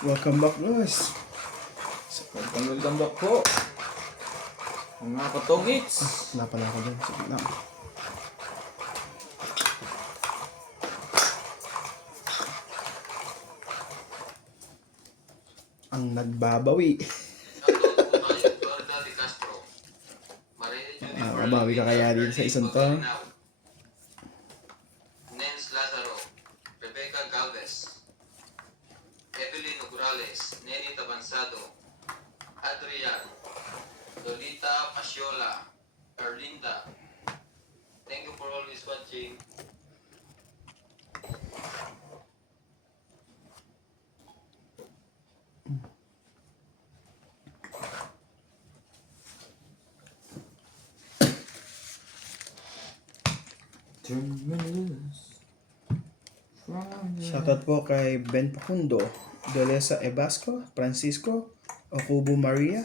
Welcome back guys. Welcome back po. Mga katongits. Wala pala ako dyan. Sige na. Ang nagbabawi. Mabawi ka kaya din sa isang to? Nens Lazaro, Rebecca Galvez, Evelyn Nograles, Neni Tabansado, Adrian, Lolita Pasiola, Erlinda. Thank you for always watching. Shoutout po kay Ben Pacundo, Dolesa Ebasco, Francisco, Okubo Maria,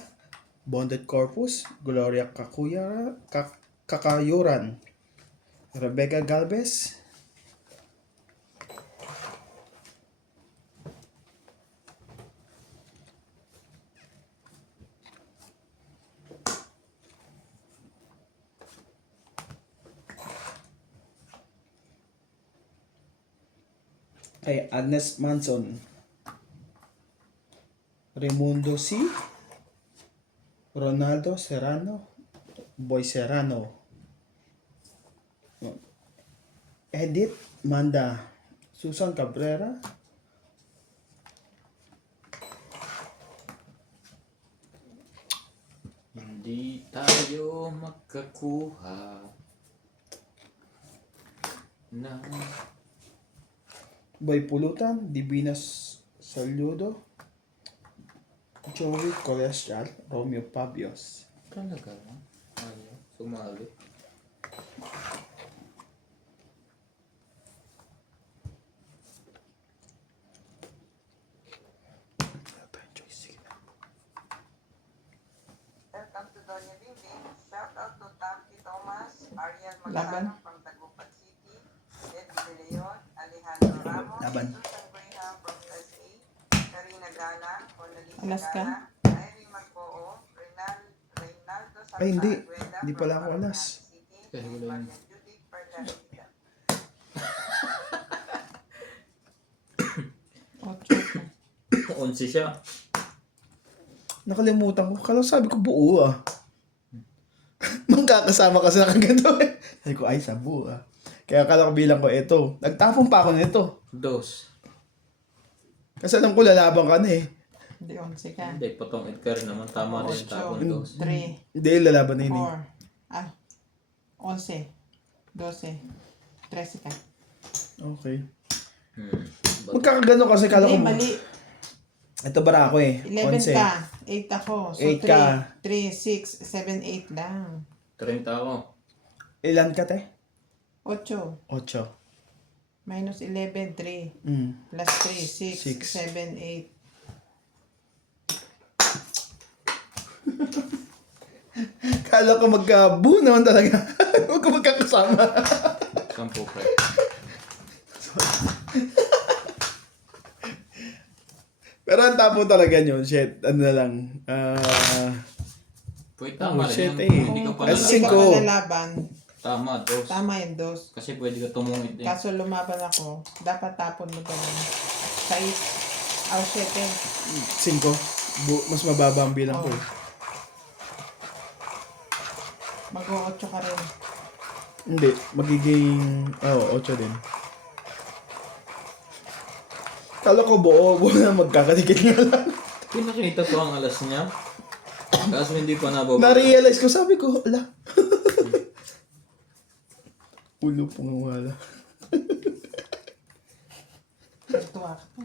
Bonded Corpus, Gloria Kakayuran, Rebecca Galvez, kay Agnes Manson, Raimundo C, Ronaldo Serrano, Boy Serrano, Edith Manda, Susan Cabrera, Hindi tayo magkakuha na Boy Pulutan, Divinas Saludo, Joey Colestrial, Romeo Pabios. talaga no? Ano? Sumali. Welcome to Doña Bimbing. Shout out to Tampi Thomas, Ariel Laban. Magsano from Tagumpag City, Eddie De Leon, Alejandro Ramos, Laban. Susan Graham from SA, Karina Gala, Conalisa Alaska. Gala, Irene Magpoo, Reynaldo Santa Ay, hindi. Agueda Hindi from pala ako Paranaque alas. City, Kaya wala yun. Marian Judith Pargarita. 11 siya. Nakalimutan ko. Kala sabi ko buo ah. Magkakasama kasi na kagano eh. Sabi ko ay sa buo ah. Kaya akala ko bilang ko ito. Nagtapon pa ako nito. Dos. Kasi alam ko lalaban ka na eh. Hindi, 11 ka. Hindi, patong it ka rin naman. Tama din tapon dos. 3, Hindi, lalaban na yun eh. 11, 12, 13 ka. Okay. Ba't Magkakagano kasi kala ko. Hindi, mali. Ito bara ako eh. 11 ka. 8 ako. So, 8 ka. 3, 6, 7, 8 lang. 30 ako. Ilan ka te? 8. 8. Minus 11, 3. Plus 3, 6, 7, 8. Kala ko magkabuo naman talaga. Huwag ko magkakasama. 10 pa. Pero ang tapo talaga yun. Shit. Ano na lang. Pwede tama rin shit yun. eh. Hindi ka pala. As Hindi ka 5. palalaban. Tama, dos. Tama yung 2. Kasi pwede ka tumungit din. Kaso lumaban ako. Dapat tapon mo ganun. Sa 8. Oh, 7. 5. Mas mababa ang bilang ko eh. Mag-8 ka rin. Hindi. Magiging... 8 din. Kala ko buo na magkakadikit nga lang. Pinakita ko ang alas niya. Kaso hindi pa nababa. Na-realize ko, sabi ko, ala. Ulo pong wala. Tuwa ka pa.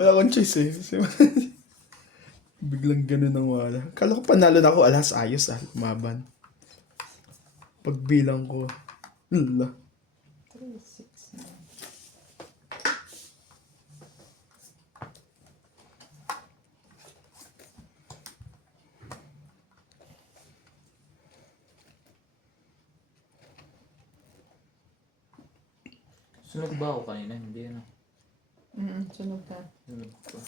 Wala akong choice eh. Kasi biglang ganun ang wala. Kala ko panalo na ako, alas ayos ah, lumaban. Pagbilang ko, ala. 3, 6, 9. Sunog ba ako kanina? Hindi ano. Sunog ka. Sunog ko.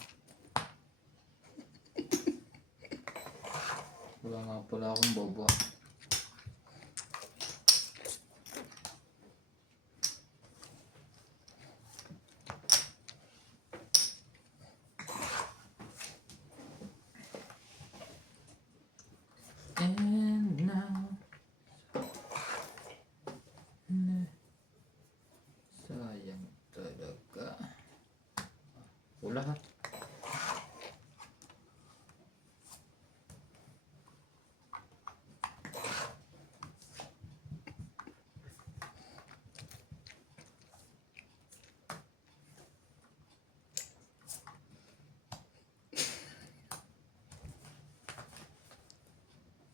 Wala nga pala akong bobo. And now, sayang talaga. Wala ha.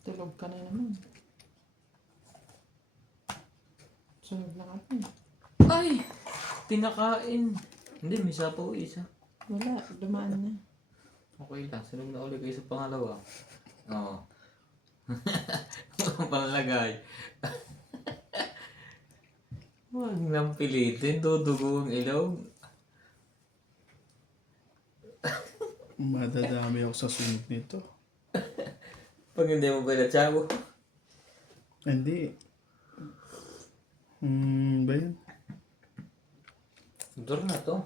Tulog ka na naman. Sunog lang ako eh. Ay! Pinakain. Hindi, may sapaw isa. Wala, dumaan na. Okay lang, sunog na ulit kayo sa pangalawa. Oo. Walang panlagay. Huwag nang pilitin, dudugo ang ilaw. Madadami ako sa sunog nito. Pag hindi mo ba natsabo? Hindi. Ba yun? Dur na to.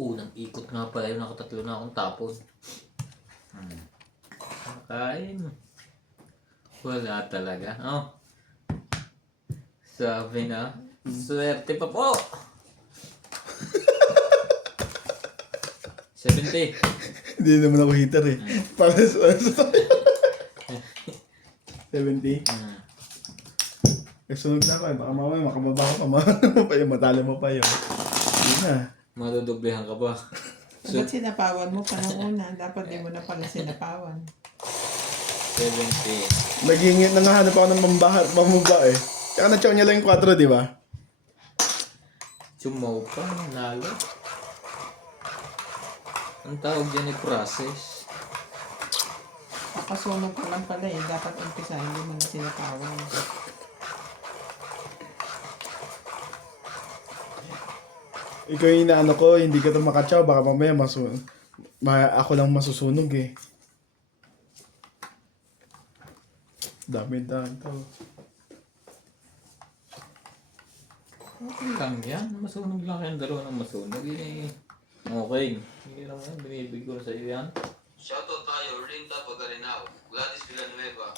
Unang ikot nga pala yung nakatatlo na akong tapon. Kain. Wala talaga. Oh. Sabi na, swerte pa po. 70. Hindi naman ako hitter eh. Para sa 70. Sunog na ako eh. Baka mamaya makababa ka pa. Ano pa yun? Matalo mo pa yun. Hindi na. Madudublehan ka ba? Ba't sinapawan mo pa nung una? Dapat di mo na pala sinapawan. 70. Nagingit, nangahanap ako ng pambaba eh. Tsaka na-chow niya lang yung 4, di ba? Chumaw pa, nalo. Ang tawag dyan ay process. Kapasunog ka lang pala eh. Dapat umpisa, hindi mo na sinapawan. Ikaw yung inaano ko, hindi ka ito makachow. Baka mamaya ako lang masusunog eh. Dami-dami to. Okay lang yan. Masunog lang kayong dalawa ng masunog. Eh. Okay. Hindi lang yan. Binibig ko sa iyo yan. Shoutout tayo, Rinda Pagarinao, Gladys Villanueva,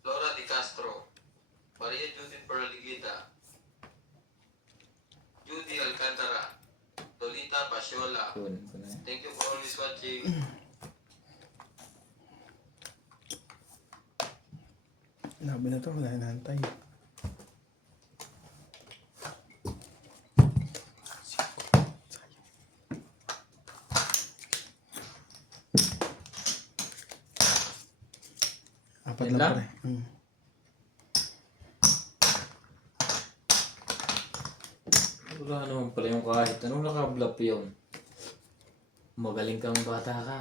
Flora Di Castro, Maria Judith Paraligita, Judy Alcantara, Lolita Pasiola. Kunin ko na yan. Thank you for always watching. Labi na to, wala na hantay. Apat Yan lang lang? pare. Wala naman pala yung kahit anong nakablap yun. Magaling kang bata ka.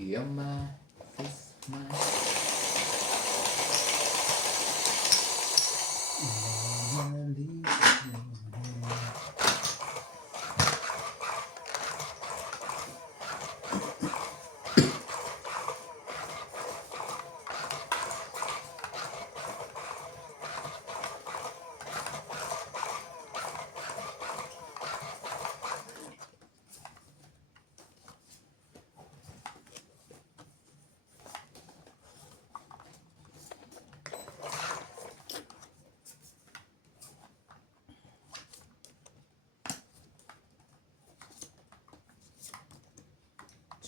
Yama, Fisma.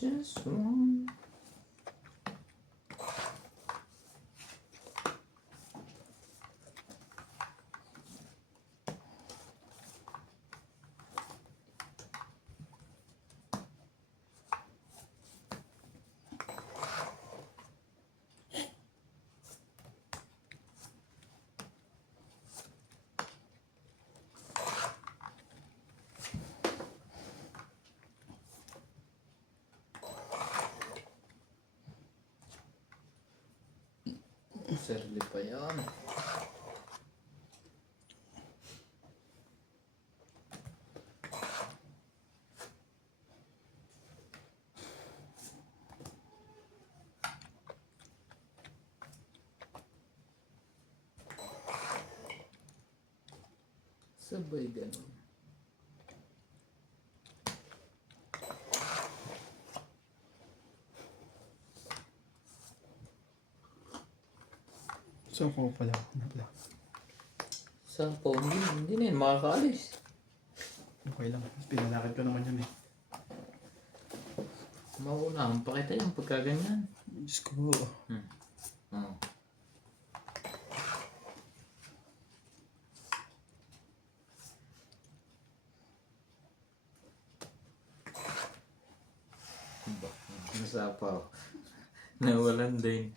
Just one. Serli pa yan. Sabay ganun. So, ko pala. Ano pala? Sa phone, hindi na yun makakaalis. Okay lang. Pinalakad ko naman yun eh. Mauunahan pa kita yung pagkaganyan. Diyos ko. Oh. Ba, nasapaw. Nawalan din.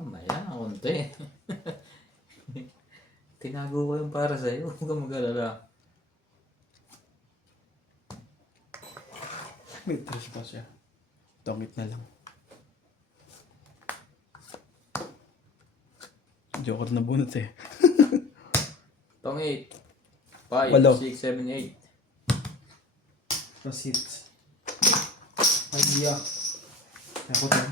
Mamaya, konti. Tinago ko yung para sa'yo. Huwag kang mag-alala. May trash pa siya. Tongit na lang. Joker na bunot eh. Tong 8. 5, Walo. 6, 7, 8. Receipts. Idea. Kaya ko tayo.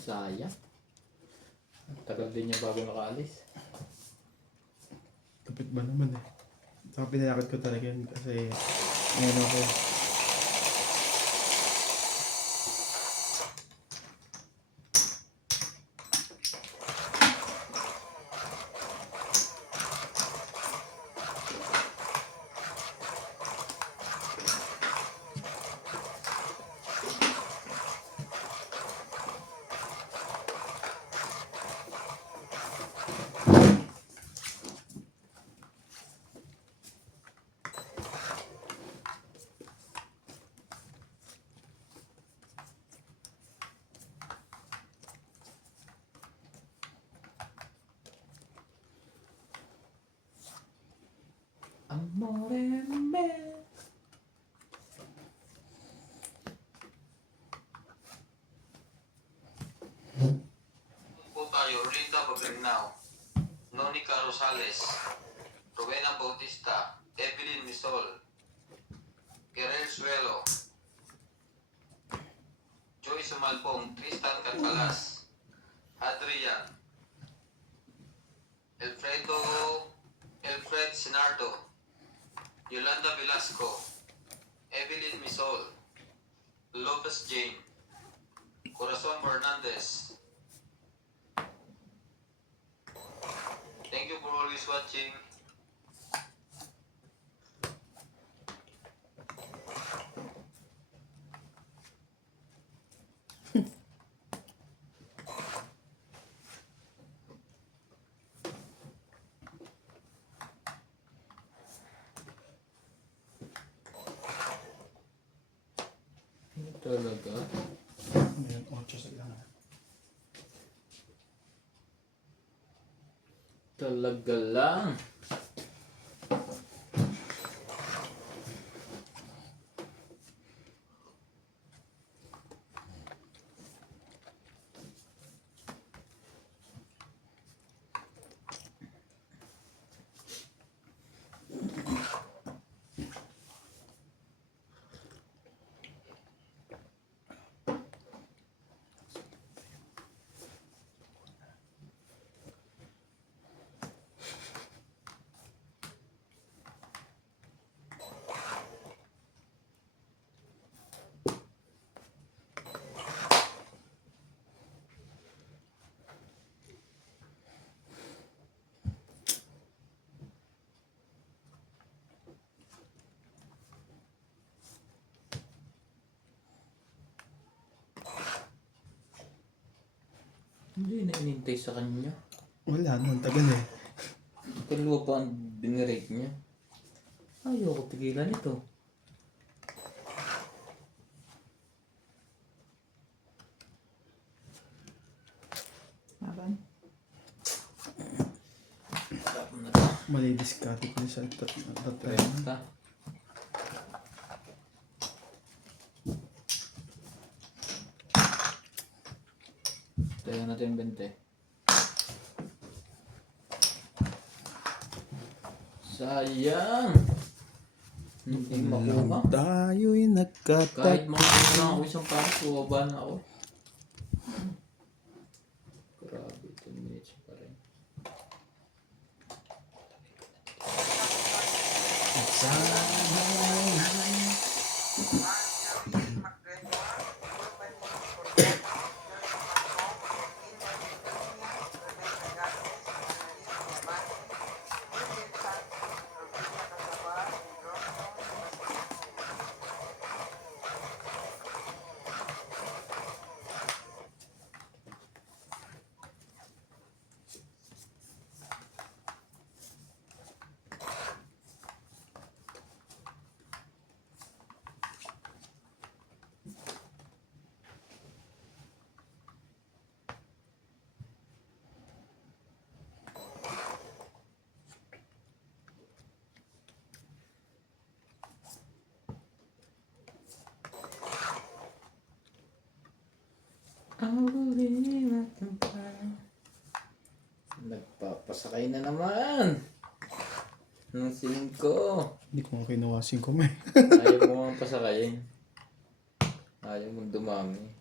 Sayang. Tagal din niya bago nakaalis. Kapit ba naman eh. Saka pinalakad ko talaga yun kasi ngayon ako. Amore me. Po tayo, Rinda Bagrinaw, Nonica Rosales, Rowena Bautista, Evelyn Misol, Kerel Suelo, Joyce Sumalpong, Tristan Carcalas, Adrian, Alfred Sinardo, Yolanda Velasco, Evelyn Misol, Lopez Jane, Corazon Fernandez. Thank you for always watching. Talaga? Ngayon, 8 sa ilang. Talaga lang. Hindi na inintay sa kanya. Wala, nung tagal eh. Kaliwa pa ang binirate niya. Ayoko tigilan ito. Mali diskarte ko sa tatlong. 30. Tayo natin 20. Sayang! Hindi makuha. Tayo'y Kahit nagkatag. makakuha lang ako isang pass, bumaba na ako. Grabe, 2 minutes pa rin. Marjorie McGregor, Urban Cortez, Rebecca Gates, Annalise Yabate, William Santos, Rosita Casabar, Romeo. Nagpapasakay na naman. Ng 5. Hindi ko nga kinuha 5 may. Ayaw mo nga pasakayin. Ayaw mong dumami.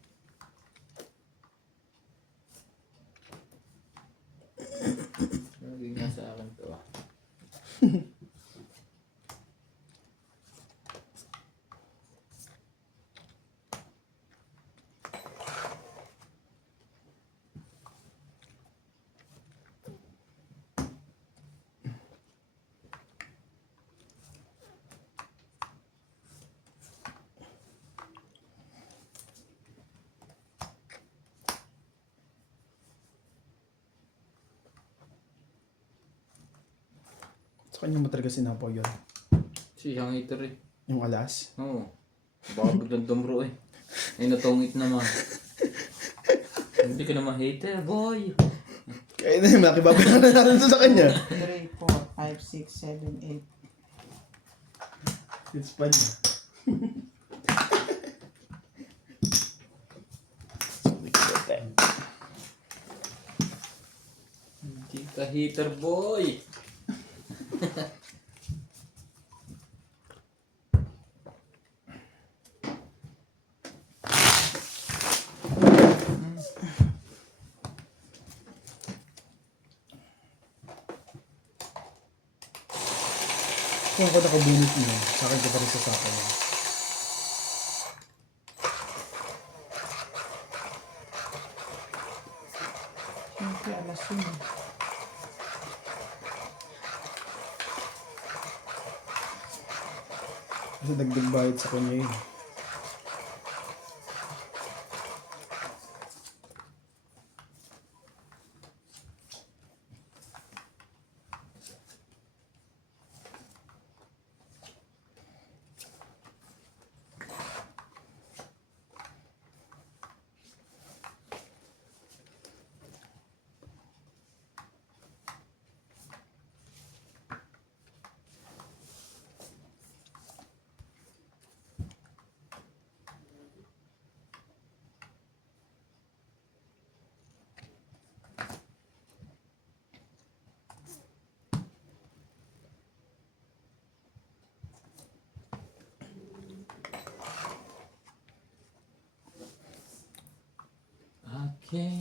Naging nga sa akin to ah. Sa kanya mo talaga sinapaw yun. Si Young Eater eh. Yung alas. Oo. Baka biglang dumro eh. Ay natungit naman. Hindi ka naman hater boy. Kaya na yung makibabayan na natin to sa kanya. 3, 4, 5, 6, 7, 8. It's fun niya. Hindi ka hater boy. Kung ako nakabunot niya, sa akin ko pa rin sasaka niya. Siyempre, alas yun eh. Kasi dagdag bayad sa kanya yun. Okay.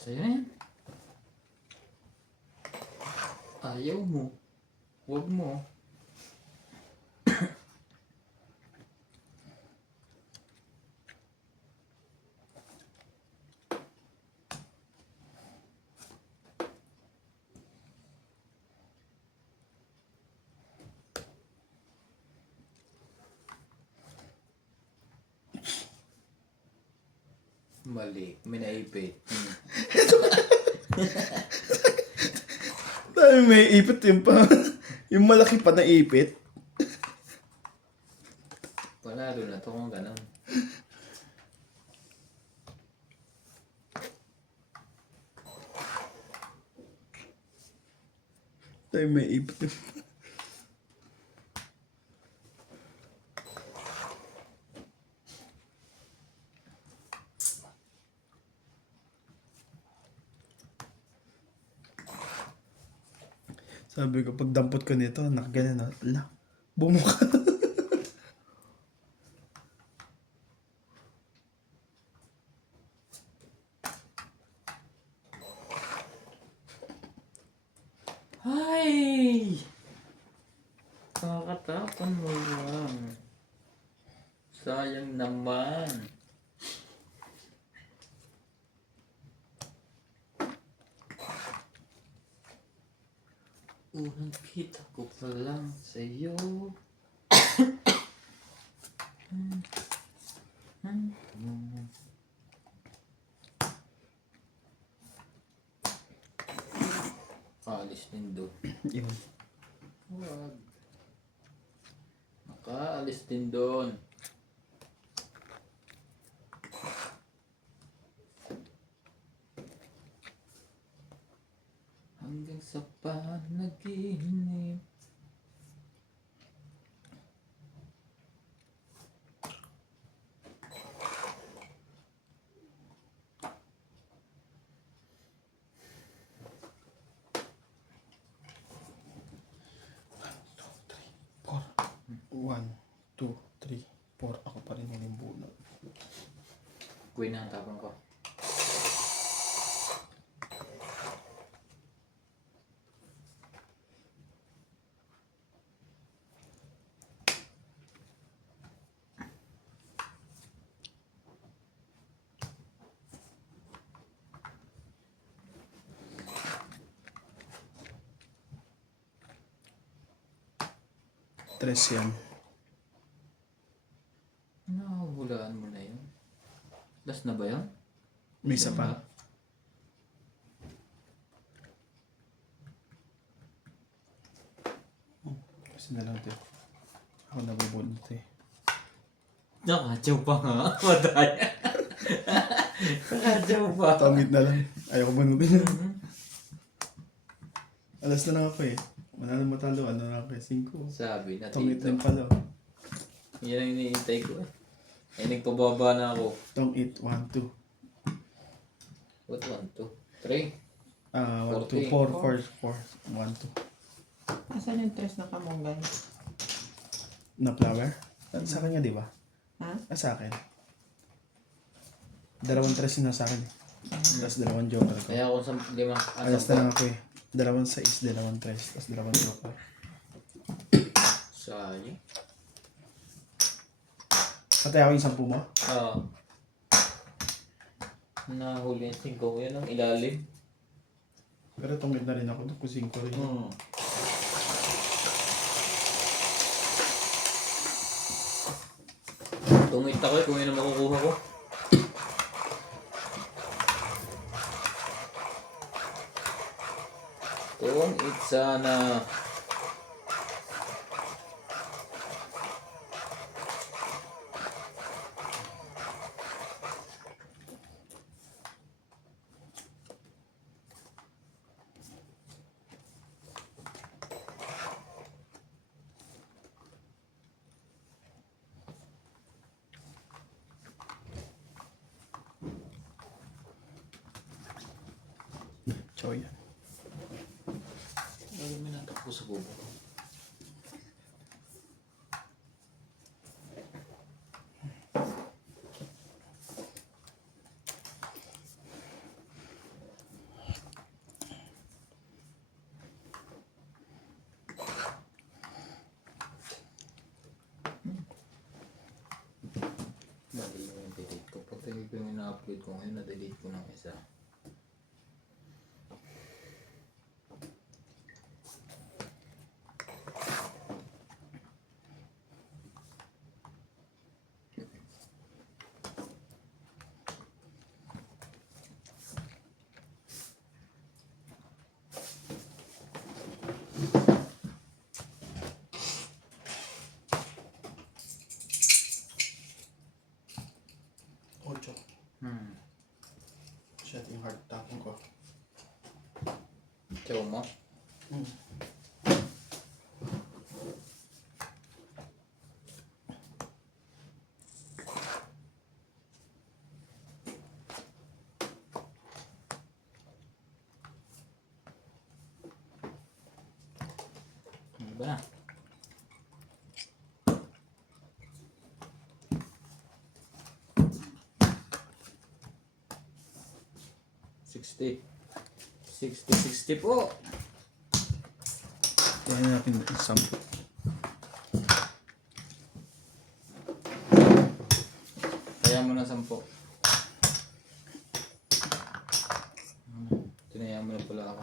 Sa'yo yan. Ayaw mo. Huwag mo. Mali. May naipit. Dahil may ipit yung pa. Yung malaki pa na ipit. Panalo na to kung ganun. Dahil may ipit yung... Sabi ko, pag dampot ko nito, nakaganan na. Ala, bumuka. Ay! Kakatapon mo lang. Sayang naman. Unang kita ko pa lang sa'yo. Kaalis din doon. Yun. Wag. Makaalis din doon. Hanggang sa panaginip. Four. 1, 2, 3, 4. Ako pa rin yung bunot. Queen ang tapon ko. Tres yan. Nahuhulaan mo na yun. Last na ba yun? May isa pa. Kasi na lang ito. Ako nabubunot eh. Nakadyaw pa nga. Madaya. Nakadyaw pa. Tangit na lang. Ayaw ko bunutin. Alas na lang ako eh. Manalo matalo. Ano na ako eh. 5. Sabi na Tangit tito. lang pala. Yan ang iniintay ko eh. Ay nagpababa na ako. Tangit. 1, 2. What 1, 2, 3? 1, 2, 4, 4, 4. 1, 2. Asan yung tres na kamonggay? Na flower? Sa akin nga di ba? Ha? Sa akin. Dalawang tres na sa akin eh. Tapos dalawang joker ko. Kaya ako sa 5. Alas na lang ako eh. Dalawang 6, dalawang tres. Tapos dalawang joker. Sayang. Patay ako yung 10 mo? Oo. Nahuli yung 5 ko yun ang ilalim. Pero tungkit na rin ako. Kung 5 rin. Tungit ako eh kung yun ang makukuha ko. Tungit sana. Chow yan. Lagi may natakbo sa bubo ko. Mali yung delete ko. Pag ko yung na-upload ko ngayon, na-delete ko ng isa. mo? Ano ba? 60. 60 po. Kaya natin isang. Kaya mo na 10. Tinaya mo na pala ako.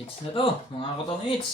Hits na to, mga katong hits.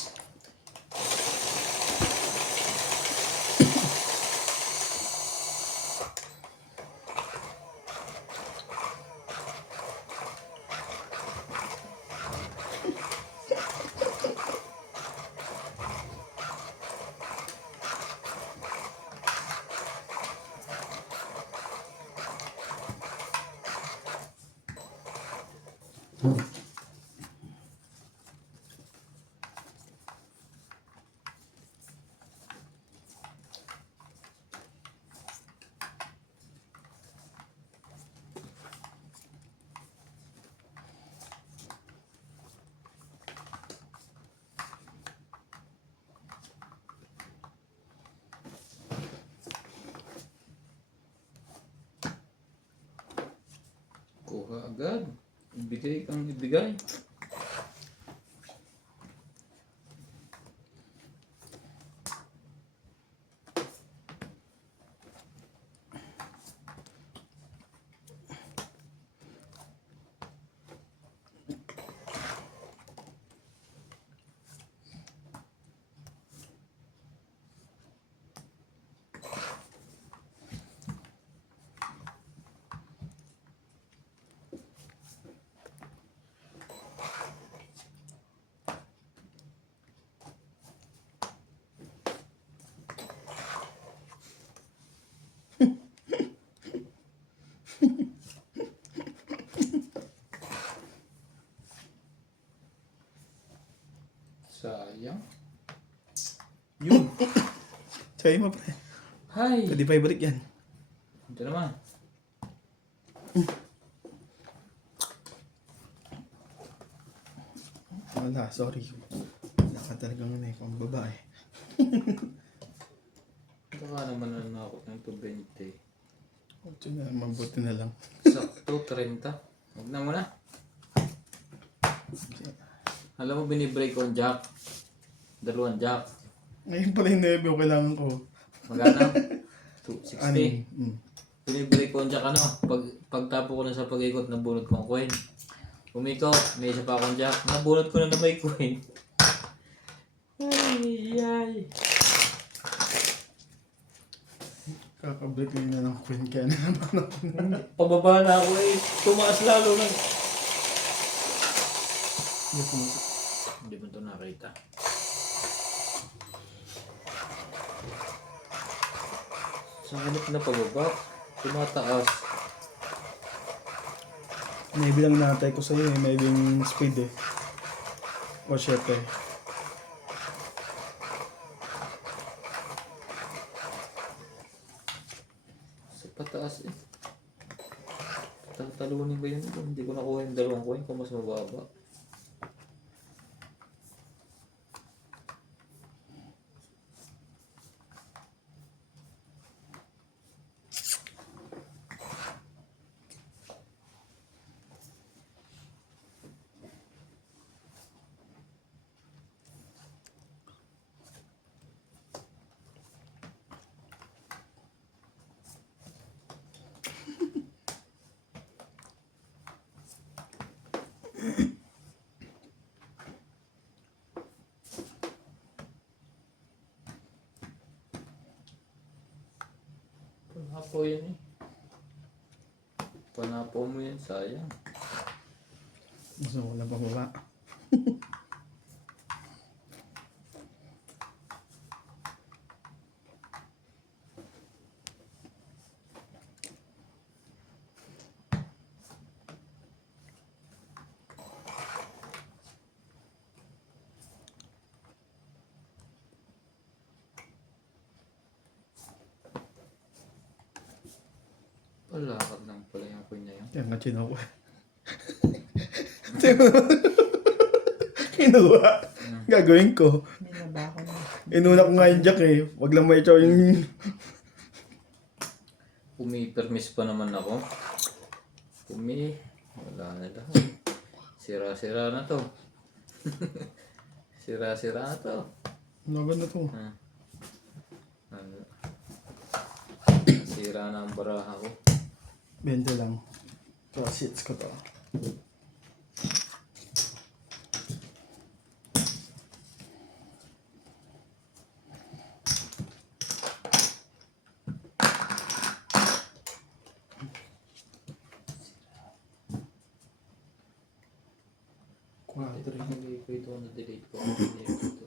Kuha agad. Ibigay kang ibigay. Sayang. Yun. Try mo pre. Hay! Pwede pa ibalik yan. Ito naman. Wala, sorry. Wala ka talagang pang babae. Baka naman na ako ng 220. Ito na, mabuti na lang. Sakto, 30. Huwag na muna. Alam mo, binibreak ko ang jack. 2 jack. Ngayon pala yung 9 yung kailangan ko. Magana? 60. Binibreak ko ang jack ano. Pagtapo ko na sa pag-ikot, nabunot ko ang coin. Umikot, may isa pa akong jack. Nabunot ko na may coin. Ay. Kakabreak na ng queen kaya na naman ako. Pababa na ako eh. Tumaas lalo na. Hindi mo ito nakita. Sa hanap na pababa, tumataas. Maybe lang natay ko sa'yo eh. Maybe yung speed eh. O 7. Sa pataas eh. Talunin ba yun? Hindi ko nakuha yung 2 coin kung mas mababa. Panapo yun eh. Panapo mo yan, sayang. Gusto ko lang pababa. Kaya nga kinuha. Kinuha. Gagawin ko. Binaba ko na. Inuna ko nga yung jack eh. Wag lang may chow yung... Pumipermis pa naman ako. Wala na lahat. Sira-sira na to. Sira-sira na to. Nagan na to. Ano? Sira na ang baraha ko. 20 lang. 12 sheets ko to. Quadri. Hindi ko ito na-delete ko. Hindi ko ito.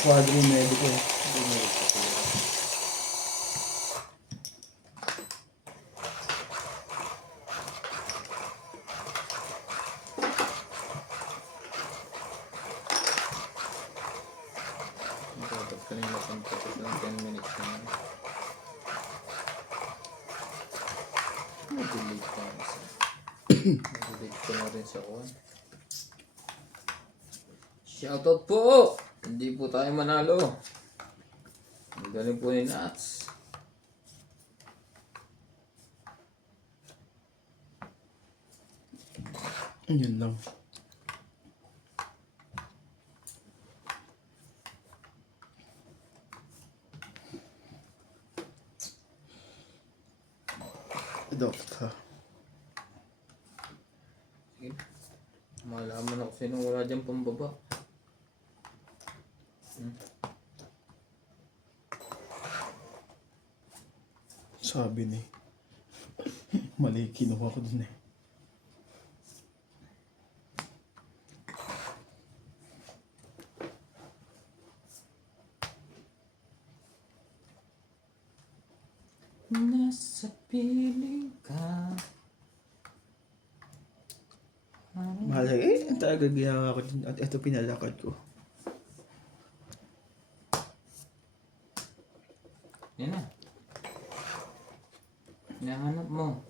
Quadri medical. Dinelete ko sila. Dapat kanina pang tapos ng 10 minutes na yan. Na-delete ko na isa. Na-delete ko na rin sa kuwan. Shoutout po! Hindi po tayo manalo. Ang galing po ni Nats. Yun lang. Dokta. Sige. Malaman ako sino wala dyan pambaba. Sabi ni. Mali kinuha ko dun eh. Nasa piling ka. Mahal eh. Ang talaga ginawa ko dun. At ito pinalakad ko. Yan na. Hinahanap mo.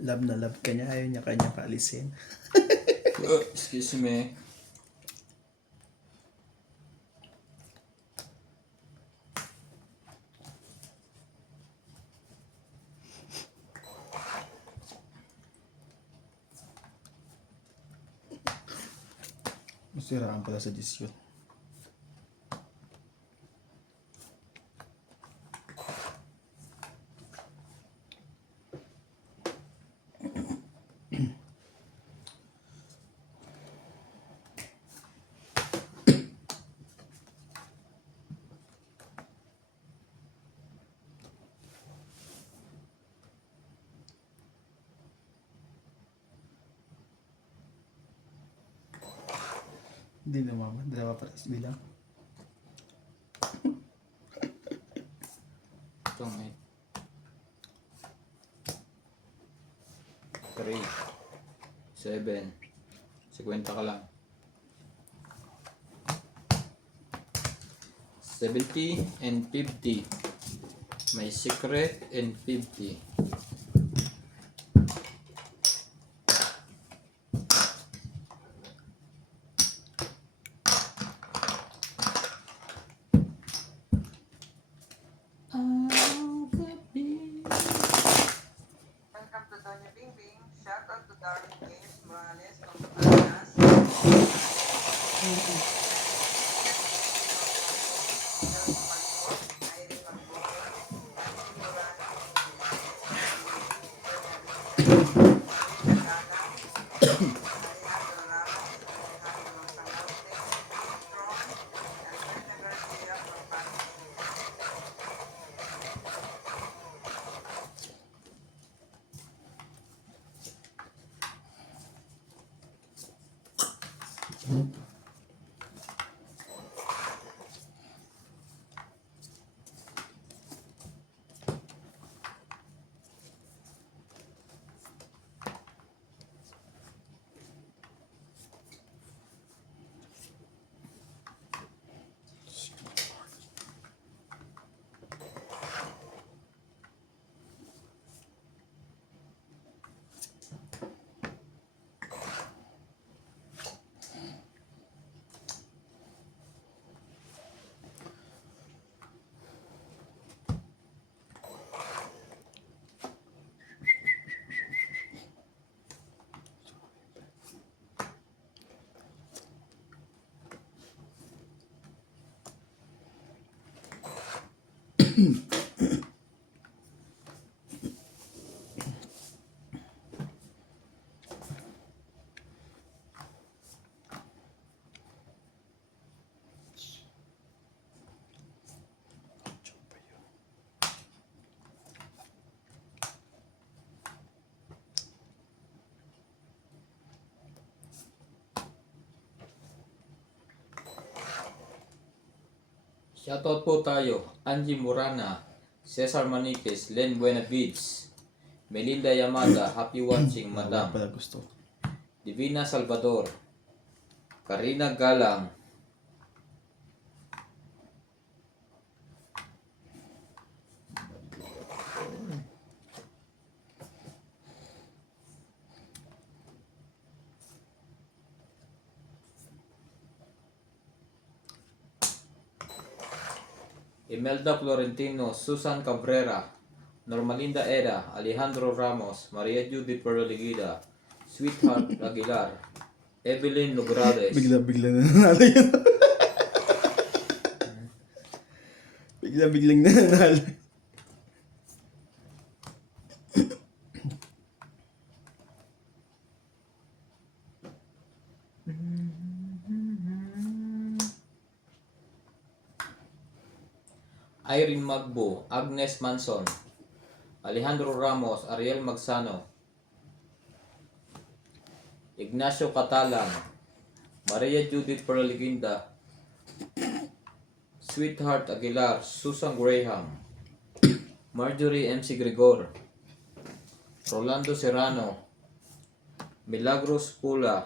Love na love ka niya. Ayaw niya kanya paalisin. Excuse me. Masiraan pala sa Diyos yun. Hindi na mama. Dalawa pa rin bilang. Ito may 3 7 50 ka lang. 70 and 50. May secret and 50. Welcome to Doña Bing Bing. Shout out to Darwin James Morales from the Pilipinas. Shoutout po tayo. Angie Morana, Cesar Maniquez, Len Buenavides, Melinda Yamada, happy watching, Wala Madam. pala gusto. Divina Salvador, Karina Galang, Imelda Florentino, Susan Cabrera, Normalinda Era, Alejandro Ramos, Maria Judith Perligida, Sweetheart Aguilar, Evelyn Lograles, Bigla na nanalo yun. Biglang na nanalo. Irene Magbo, Agnes Manson, Alejandro Ramos, Ariel Magsano, Ignacio Catalan, Maria Judith Perliginda, Sweetheart Aguilar, Susan Graham, Marjorie MC Gregor, Rolando Serrano, Milagros Pula.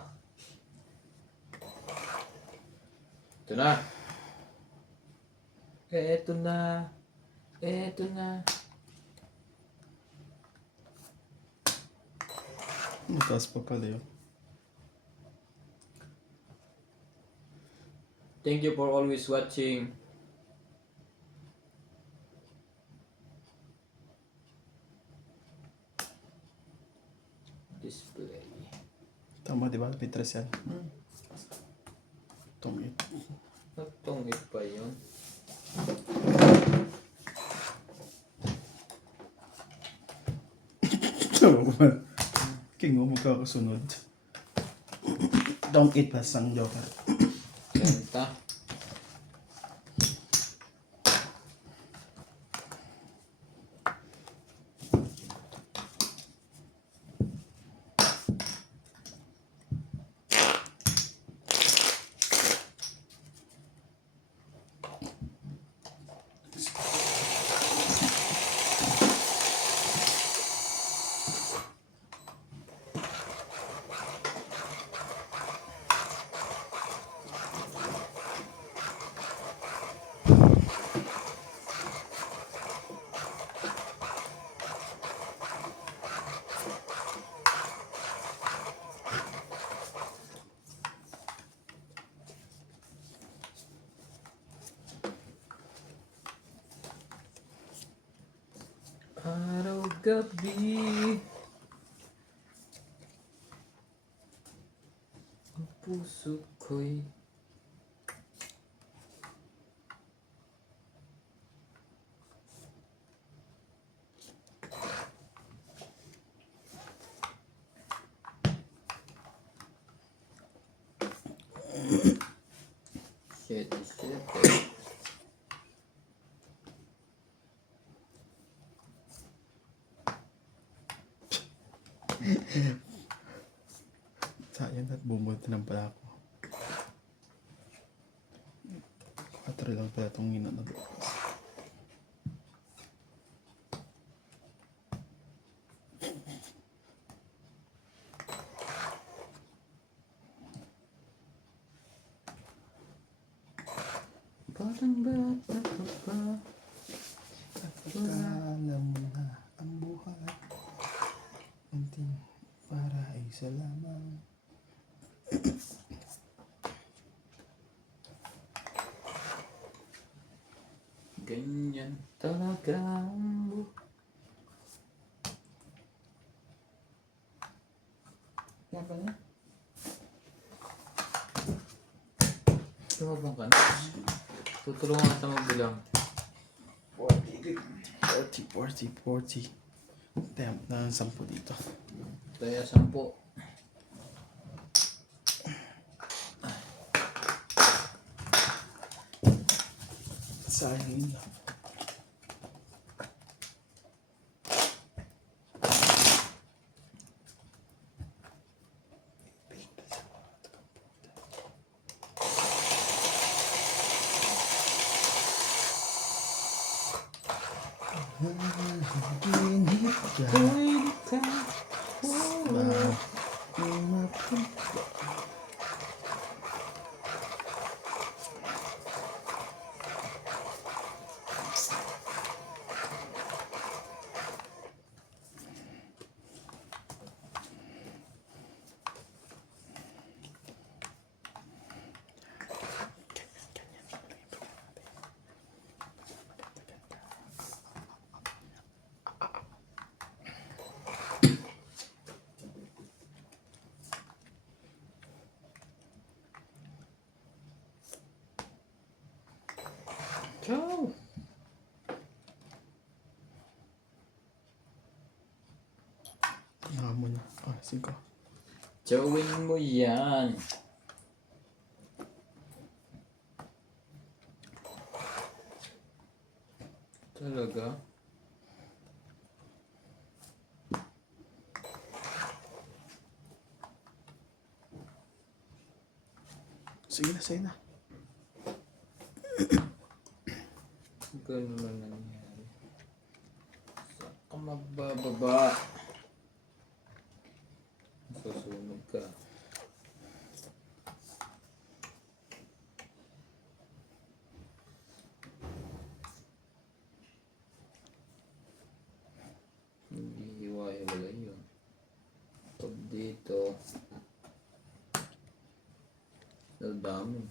Ito na. Eto na. Eto na. Mataas pa pala yun. Thank you for always watching. Display. Tama, di ba? Pitras yan. Tungit. Natungit pa yun. King mo magkakasunod. Don't eat pa sang joker. Kenta. Araw-gabi ang puso ko'y shit. Sayang at bumuti ng pala ako. 4 lang pala itong ginat na bukas. Batang bata ka pa. Alam mo na ang buhay. Unting para isa lamang. Ganyan talaga ang buhay. Yan ba na? Tumabang ka na. Tutulungan kita magbilang. 40 40. Temp na 10 dito. Kaya 10. Sayang yun. Ciao! Mo na. 5. Gawin mo yan. Talaga? Sige na. Ganun lang nangyari. Saan ka magbababa? Susunod ka. Hindi hiwa-hiwalay yun. Pag dito, dami.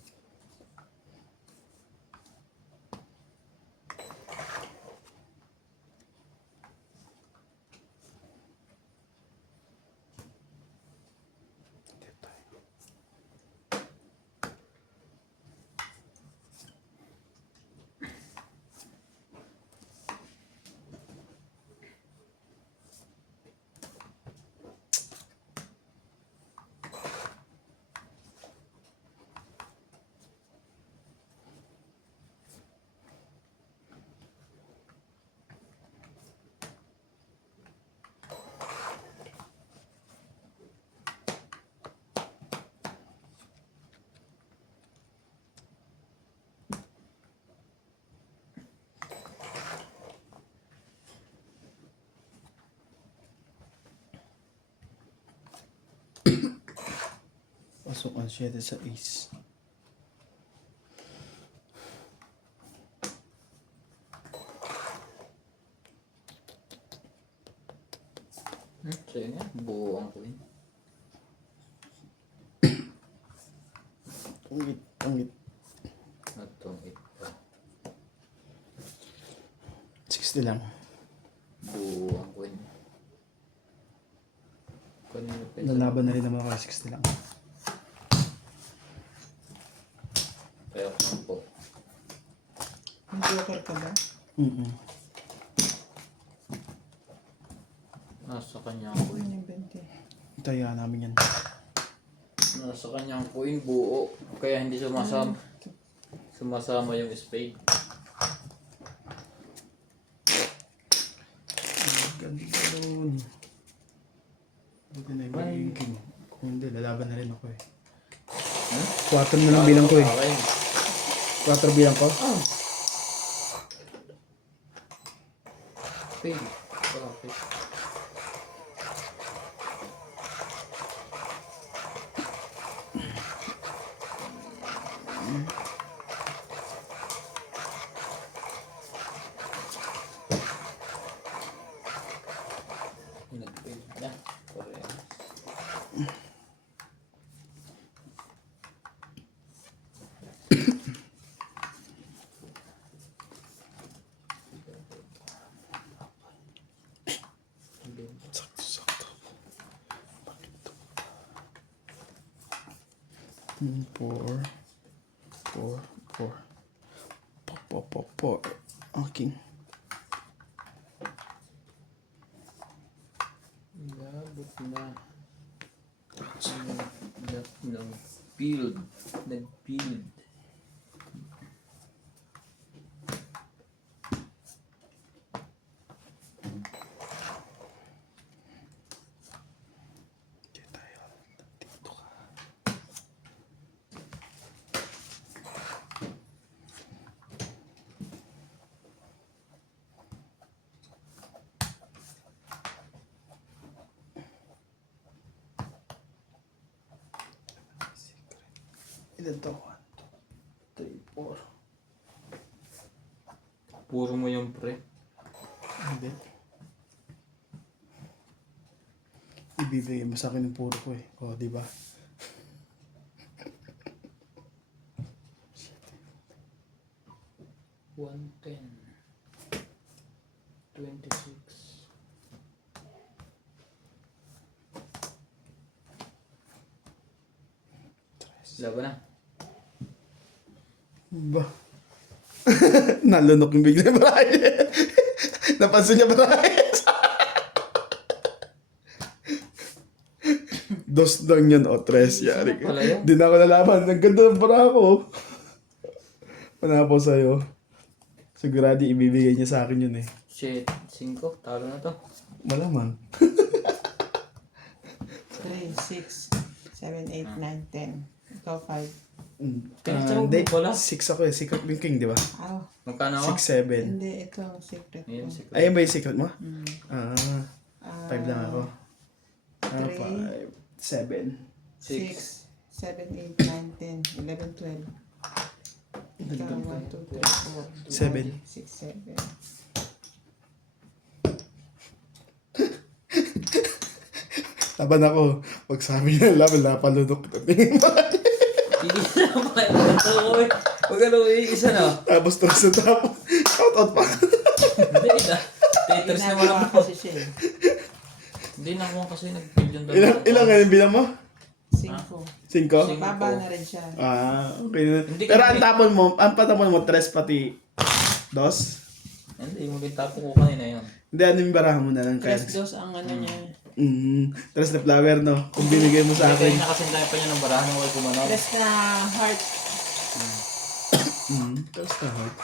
Pasok ang 7 sa ace. Sa'yo nga, buo ang queen. Ungit. Atong ito. 60 lang. Buo ang queen. Kanina pa isa. Lalaban na rin naman ako 60 lang. Kaya po. May joker ka ba? Nasa kanya ang queen. Ano yung 20? Taya namin yan. Nasa kanya ang queen, buo. Kaya hindi sumasama. Sumasama yung spade. Ganda nun. Buti na yung magiging king. Kung hindi, lalaban na rin ako eh. 4 na lang bilang ko eh. Okay. 4 bilang ko. Spade. Bakit? Nag-fail na. Parehas. Sakto. 4. Okay. Nag-build. Nag-build. Ilan to? 1, 2, 3, 4. Puro mo yung pre. Hindi. Ibibigay mo sa akin yung puro ko eh. O, di ba? $110. 26. Laban na. Ba? Nalunok yung bigla yung Brian. Napansin niya Brian. Dos lang yan o tres. Yari ka. Pala yun. Di na ako nalaman. Ang ganda ng para ako. Panapo sa'yo. Sigurado ibibigay niya sa akin yun eh. Shit. 5. Talo na to. Malamang. 3, 6, 7, 8, 9, 10. Ikaw 5. Pinatawag Hindi. mo pala. 6 ako eh. Secret yung king, di ba? Ah, Magkano ako? 6, 7. hindi. Ito ang secret ko. Ayun, secret. Ayun ba yung secret mo? Mm. Ah, 5 lang ako. Ah, 3, 5, 7. 6, 7, 8, 9, 10, 11, 12. Ikaw 1, 2, 3, 4, 7. 6, 7. Laban ako. Pag sabi niya laban, napalunok. Tigil na pa kayo. Ito ko eh. Huwag ano isa na. Tapos tres na tapos. Shout out pa. Hindi na. Tetris na wala Ginagawa mo. kasi siya eh. Hindi na ako kasi nag-build yung Ilang ngayon bilang mo? 5. 5? Baba na rin siya. Ah, okay na. Hindi Pero kasi- ang patapon mo, tres pati dos? Hindi, yung tapo ko kanina yun. Hindi, ano yung barahan mo na lang kaya? Tres dos ang ano niya. Tres na flower, no? Kung binigay mo sa Kaya akin. nakasintahin pa niya ng barahan ng wal kumano. Tres na heart. Tres na heart.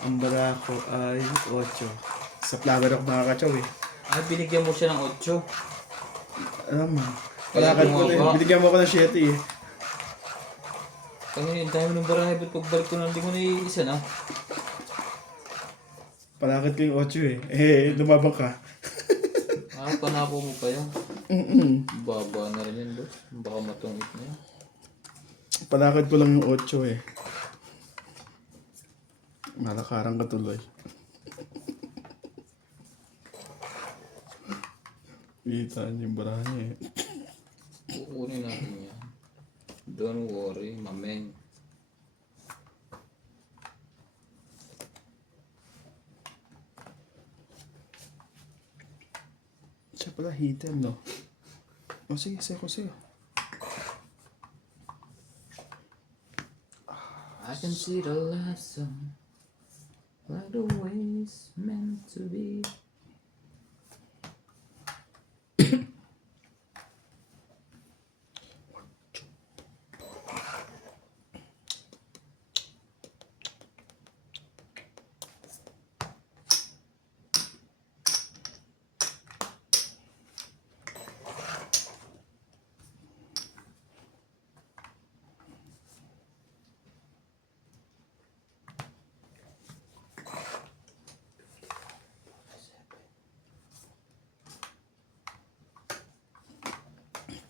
Ang bara ko ay 8. Sa flower ako nakakatsaw eh. Ay, binigyan mo siya ng 8. Alam mo. Kaya Palakad ko na bumaba. binigyan mo ako ng 7 eh. Kanina, yung dami ng barahan. Ba't pagbalik ko na, hindi ko naiisa na. Palakad ko yung 8 eh. Eh, lumabang ka. Ah, panapo mo pa yun. Baba na rin yan, boss. Baka matungit na yan. Palakad ko lang yung 8 eh. Malakaran ka tuloy. Itaan yung barahan niya eh. Kukunin natin yan. Don't worry, mameng. Siya pala heater, no? O sige, sa'yo ko sa'yo. I can see the lesson. Like the way it's meant to be.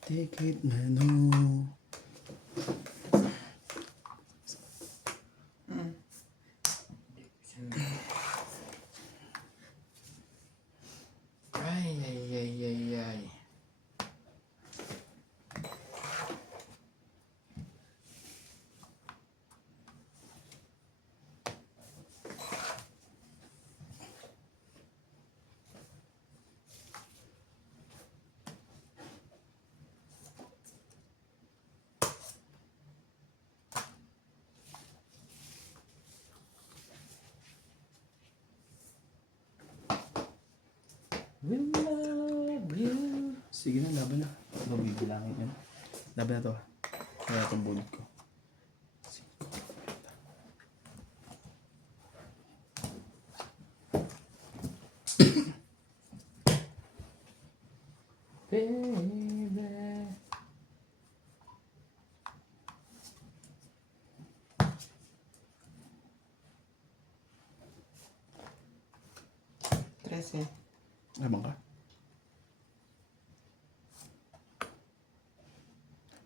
Take it, man. Ay, ay, ay, ay, ay. We love you. Sige na, laban na. Ano bibilangin yan? Laban na to. Kaya itong bunot ko. Baby. 13. Abang ka.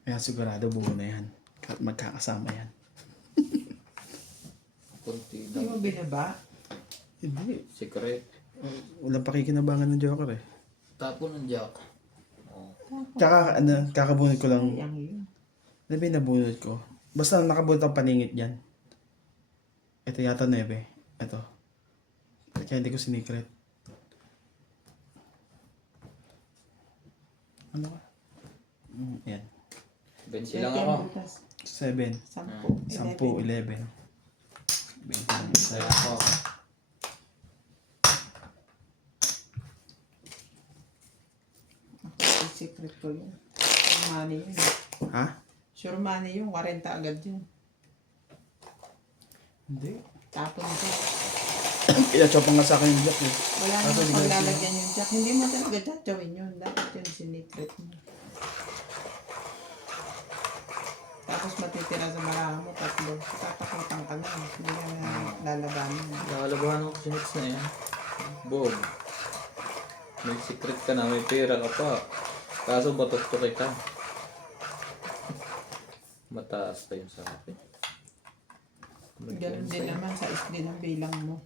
Kaya sigurado buo na yan. Magkakasama yan. Kunti Hindi mo lang. binaba? Hindi. Secret. Walang pakikinabangan ng Joker eh. Tapo ng jack. Oh. Tsaka kakabunot ko lang. Sayang yun. Ano ba yung nabunot ko? Basta nakabunot ang paningit dyan. Ito yata 9. Ito. Kaya hindi ko sinikret. Ano ka? Yan. Bensi lang ako. 7. 10. 10, 11. 20 lang isa. Kaya ako. Secret ko yun. Sure money yun. Ha? Sure money yun. 40 agad yun. Hindi. Tapon ko. Ina-chopan nga sa akin yung jack eh. Wala Kaso naman di ba- paglalagyan yung jack. Hindi mo talaga gagawin yun. Dapat yun sinikret mo. Tapos matitira sa marama mo, 3. Tatakutan ka na. Hindi ka na lalabanan. Nakalabahan ako sinits na yan. Bob. May secret ka na, may pera ka pa. Kaso batot ko kita. Mataas pa yun sa akin. Ganun din naman sa SD ng bilang mo.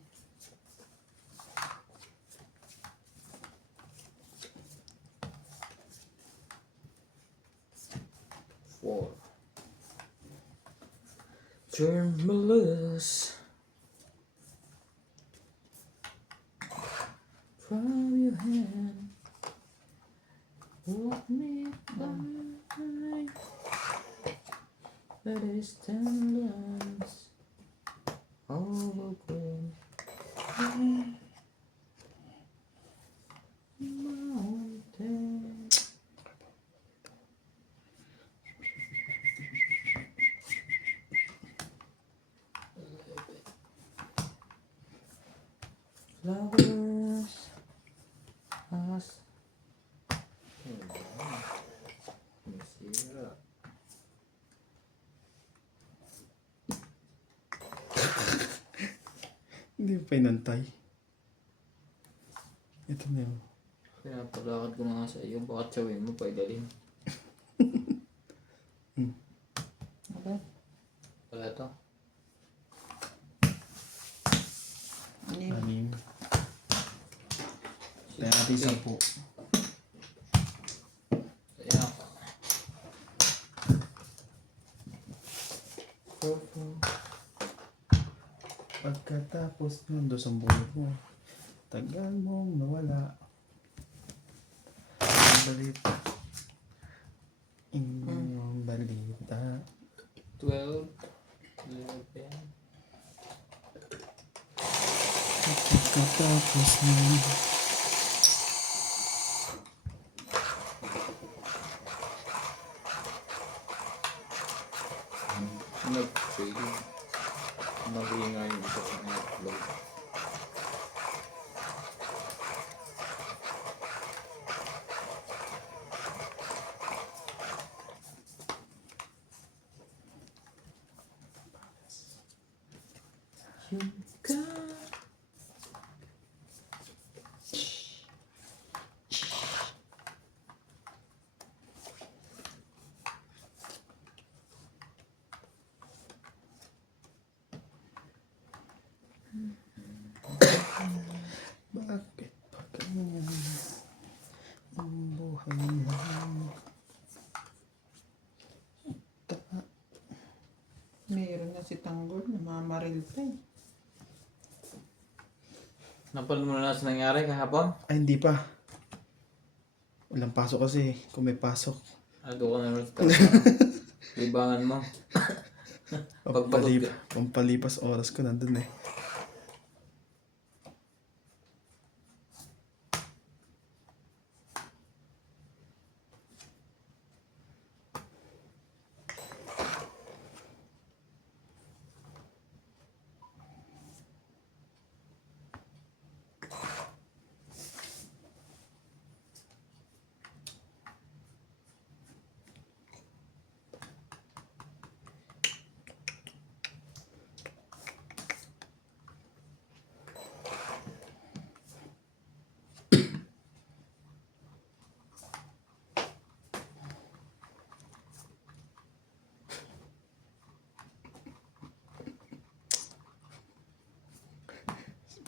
Four. Turn me loose from your hand. Walk me by. That is 10 lines. Overgrown. Mountain. Flowers. As. Masira. Hindi pa inantay. Ito na yun. Kaya palakad ko na nga sa iyo, baka tsawin mo pa idalhin. Okay. Wala to. Ano yun? Anim. Kaya natin 10. Kaya ako. Pagkatapos nun doon sa buhay mo, tagal mong nawala. Ang balita. Ang balita. 12. 11. Pagkatapos nun. Nag-trade. Mag-iingay yung isa sa upload. You got Bakit pa ganyan ang buhay mo? Mayroon na si Tanggol, namamaril pa eh. Napanood mo na sa nangyari kahapon? Ay, hindi pa. Walang pasok kasi. Kung may pasok. Ado ka na rin sa libangan mo. Pagpagod ka. Pampalipas oras ko nandun eh.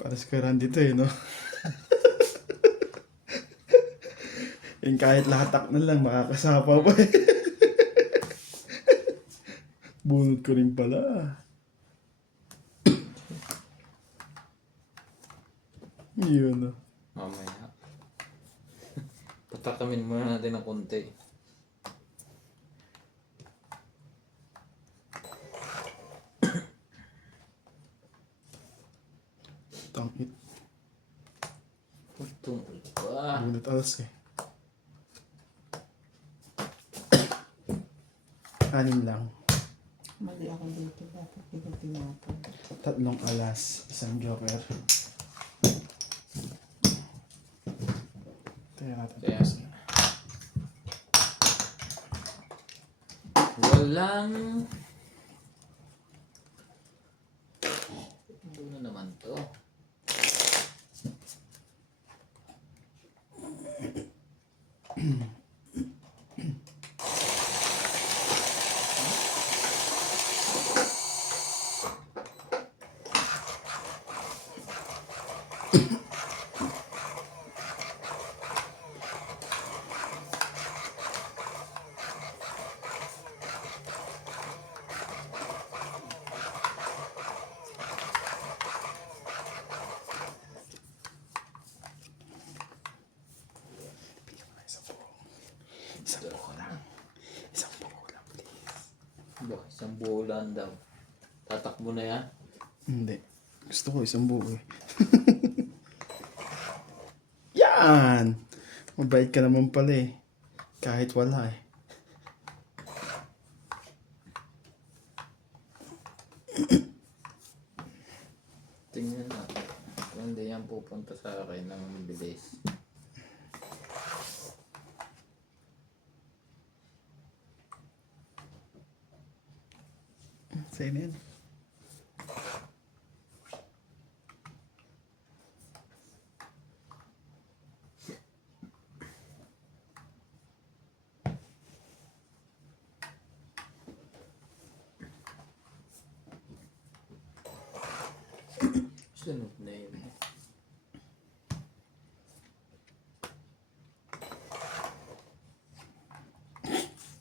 Para sa karan dito eh, no? Yung kahit lahatak na lang, makakasapa pa eh. Bunot ko rin pala. Yun, no? Mamaya. Patakamin muna natin ng konti. Tangit. Putong iba. Bunot alas eh. 6 lang. Mali ako dito. Dapat hindi ko tinapon. 3 alas, 1 joker. Tayo natin. Kaya, walang... Ano na naman to? Isang buo lang, please. Ba, isang bulan daw. Tatakbo na yan? Hindi. Gusto ko isang buo eh. Yan! Mabait ka naman pala eh. Kahit wala eh. Tingnan natin. Kung hindi yan pupunta sa akin ng bilis. Sa'yo na yan. Sunod na yun.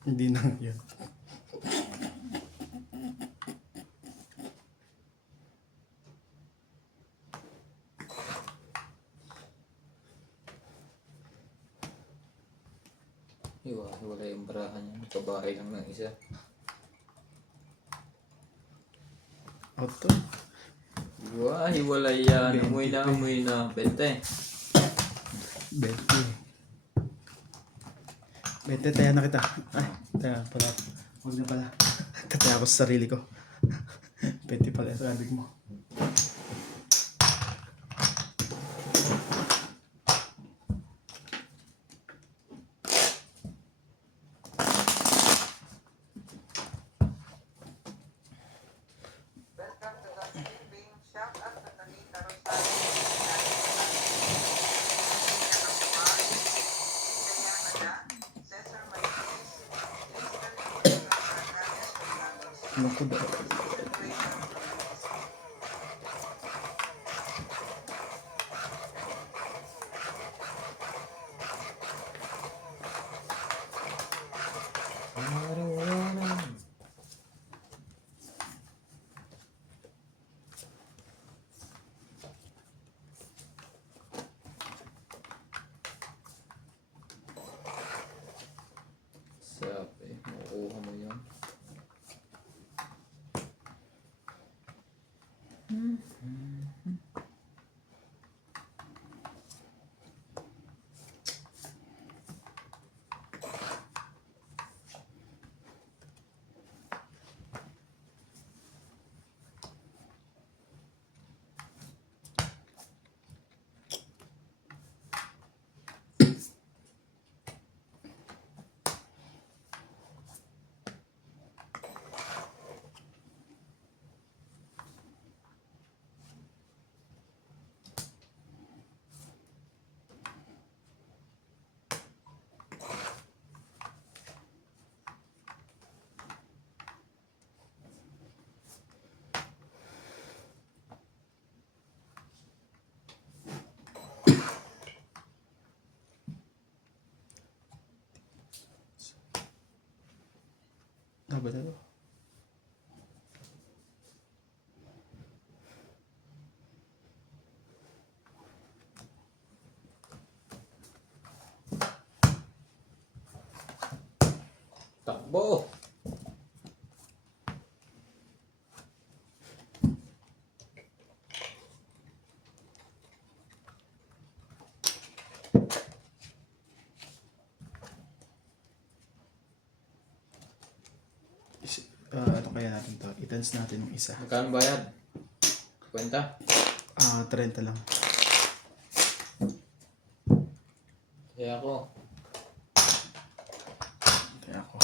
Hindi na yun. Wala yung barahan niya. Kabahay lang ng isa. Auto. Wala yan. Amoy na. 20. 20, taya na kita. Ay, taya pala. Huwag na pala. Tataya ako sa sarili ko. 20 pala sa abig mo. Welcome to the Philippine Shout out to Nalita Rosario. Cesar Martinez, Lister Fernandez Fernandez. Naku daw. Sabi, makukuha mo yun. Sabado to. Takbo! Ano kaya natin to? I-tense natin yung isa. Magkano bayad? Kwenta? 30 lang. Kaya ako. Kaya ako.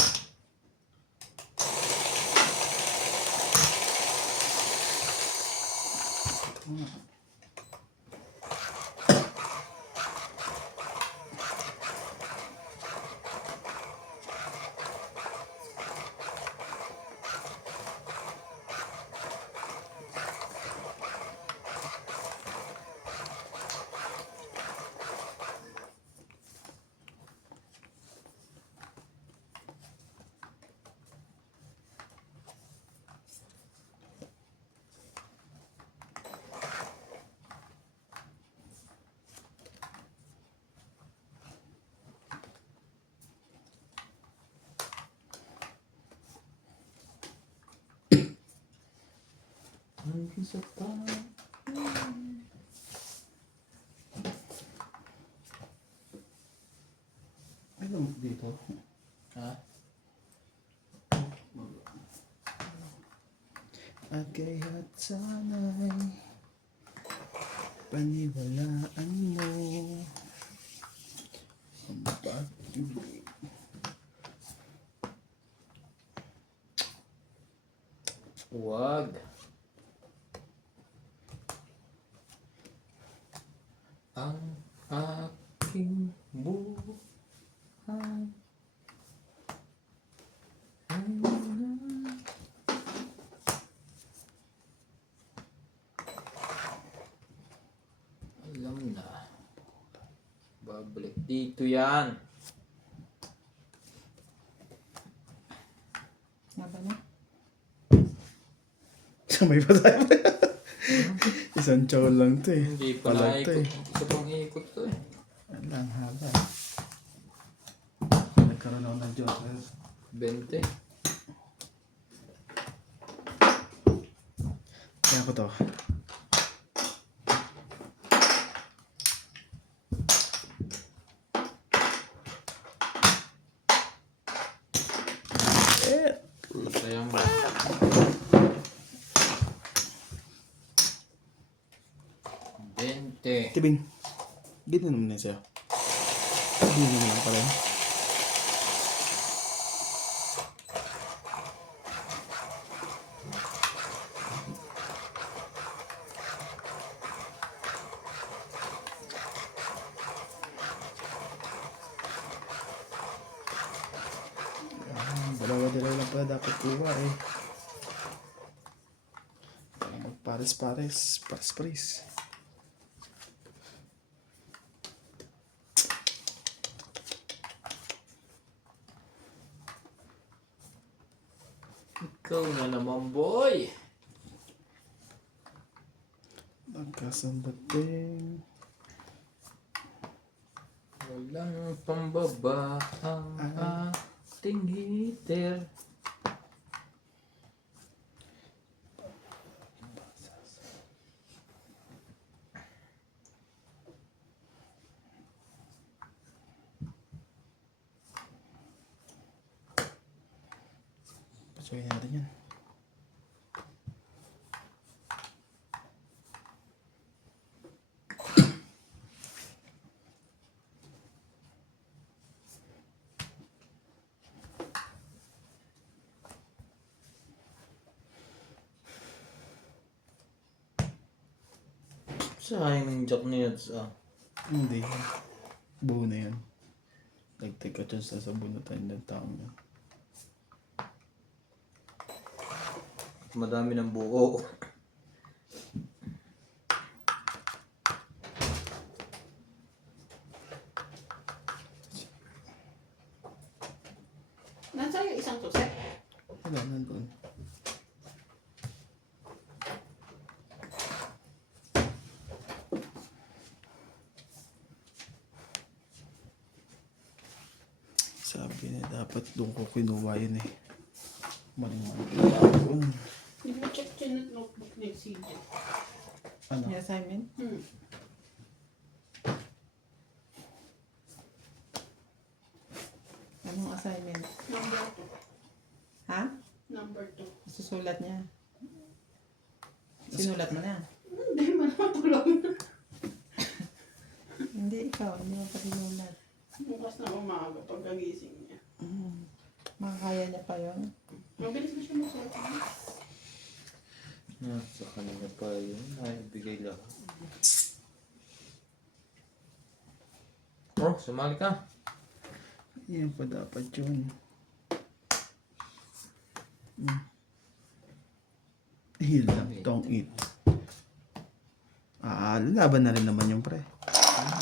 Ito nga. Ang isa pa. Ano dito? Ha? At kaya't sana'y paniwalaan mo ang pag-ibig. Huwag. Ang aking buhay ay na. Alam na. Babalik dito yan. Naba na? Sabay pa tayo. Isang chow lang to eh. Hindi pa Palag to naikot. eh. Isa pang ikot to eh. Ang lang haba. Nagkaroon ako ng joker. 20. Kaya ko to. Sayang mo. Tibing. Ganyan naman na sa'yo. Ganyan naman lang pala. Dalawa-dalawa lang pala dapat kuha eh. Pares-pares. Pares-pares. Ikaw na naman, boy. Nagkasambating. Walang pambaba ang ating heater. Pasukin natin yan. Sayang yung jack na yun sa... Hindi. Buo na yan. Nagtake ka dyan sa sabunutan ng taong yan. Madami ng buo. Nasaan yung isang suset? Wala, nandun. Sabi niya, dapat doon ko kinuha yun eh. Maling-maling. Hindi mo check yung notebook ni CJ. Ano? May assignment? Anong assignment? Number Ha? 2. Number 2. Susulat niya. Sinulat mo na. Hindi man matulog. Hindi, ikaw. Hindi mo pa sinulat. Bukas na umaga pagkagising niya. Makakaya niya pa yun. Mabilis na siya magsulat. Sa kanila pa yun. Ay, bigay lang. Oh, sumali ka. Yan pa dapat yun. Heal lang. Don't eat. Lalaban na rin naman yung pre.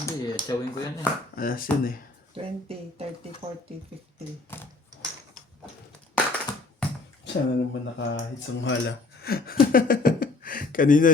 Hindi, tsawin ko yan eh. Alas yun eh. 20, 30, 40, 50. Sana naman nakahit sa mahala. Kanina